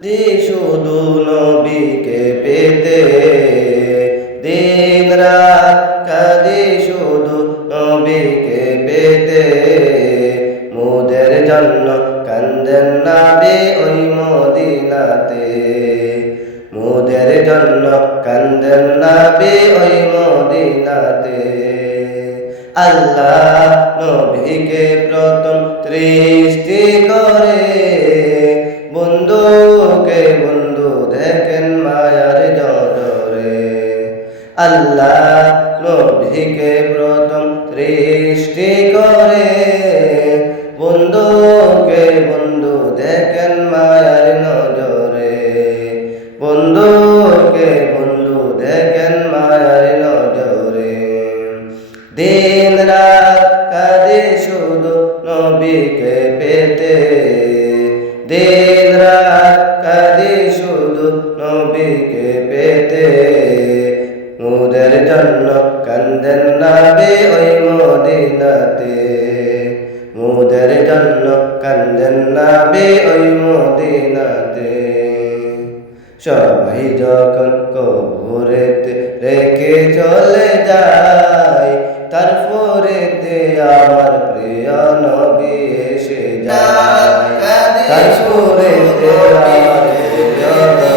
যে শুধু নবীকে পেতে দিন রাত কাঁদে শুধু নবীকে পেতে মোদের জন্য কান্দেন নবী ওই মদিনাতে মোদের জন্য কান্দেন নবী ওই মদিনাতে আল্লাহ নবীকে প্রথম সৃষ্টি করে বন্ধুকে বন্ধু দেখেন মায়ার নজরে আল্লাহ নবীকে প্রথম সৃষ্টি করে বন্ধুকে বন্ধু দেখেন মায়ার নজরে বন্ধুকে বন্ধু দেখেন মায়ার নজরে দিন রাত কাঁদে শুধু নবীকে পেতে দিন রাত কাঁদে শুধু নবীকে পেতে মোদের জন্য কান্দেন নবী ওই মদিনাতে মোদের জন্য কান্দেন নবী ওই মদিনাতে সবাই যখন কবরেতে রেখে চলে যায় তারপরেতে আমার প্রিয় নবী এসে যায় তারপরেতে আমার প্রিয়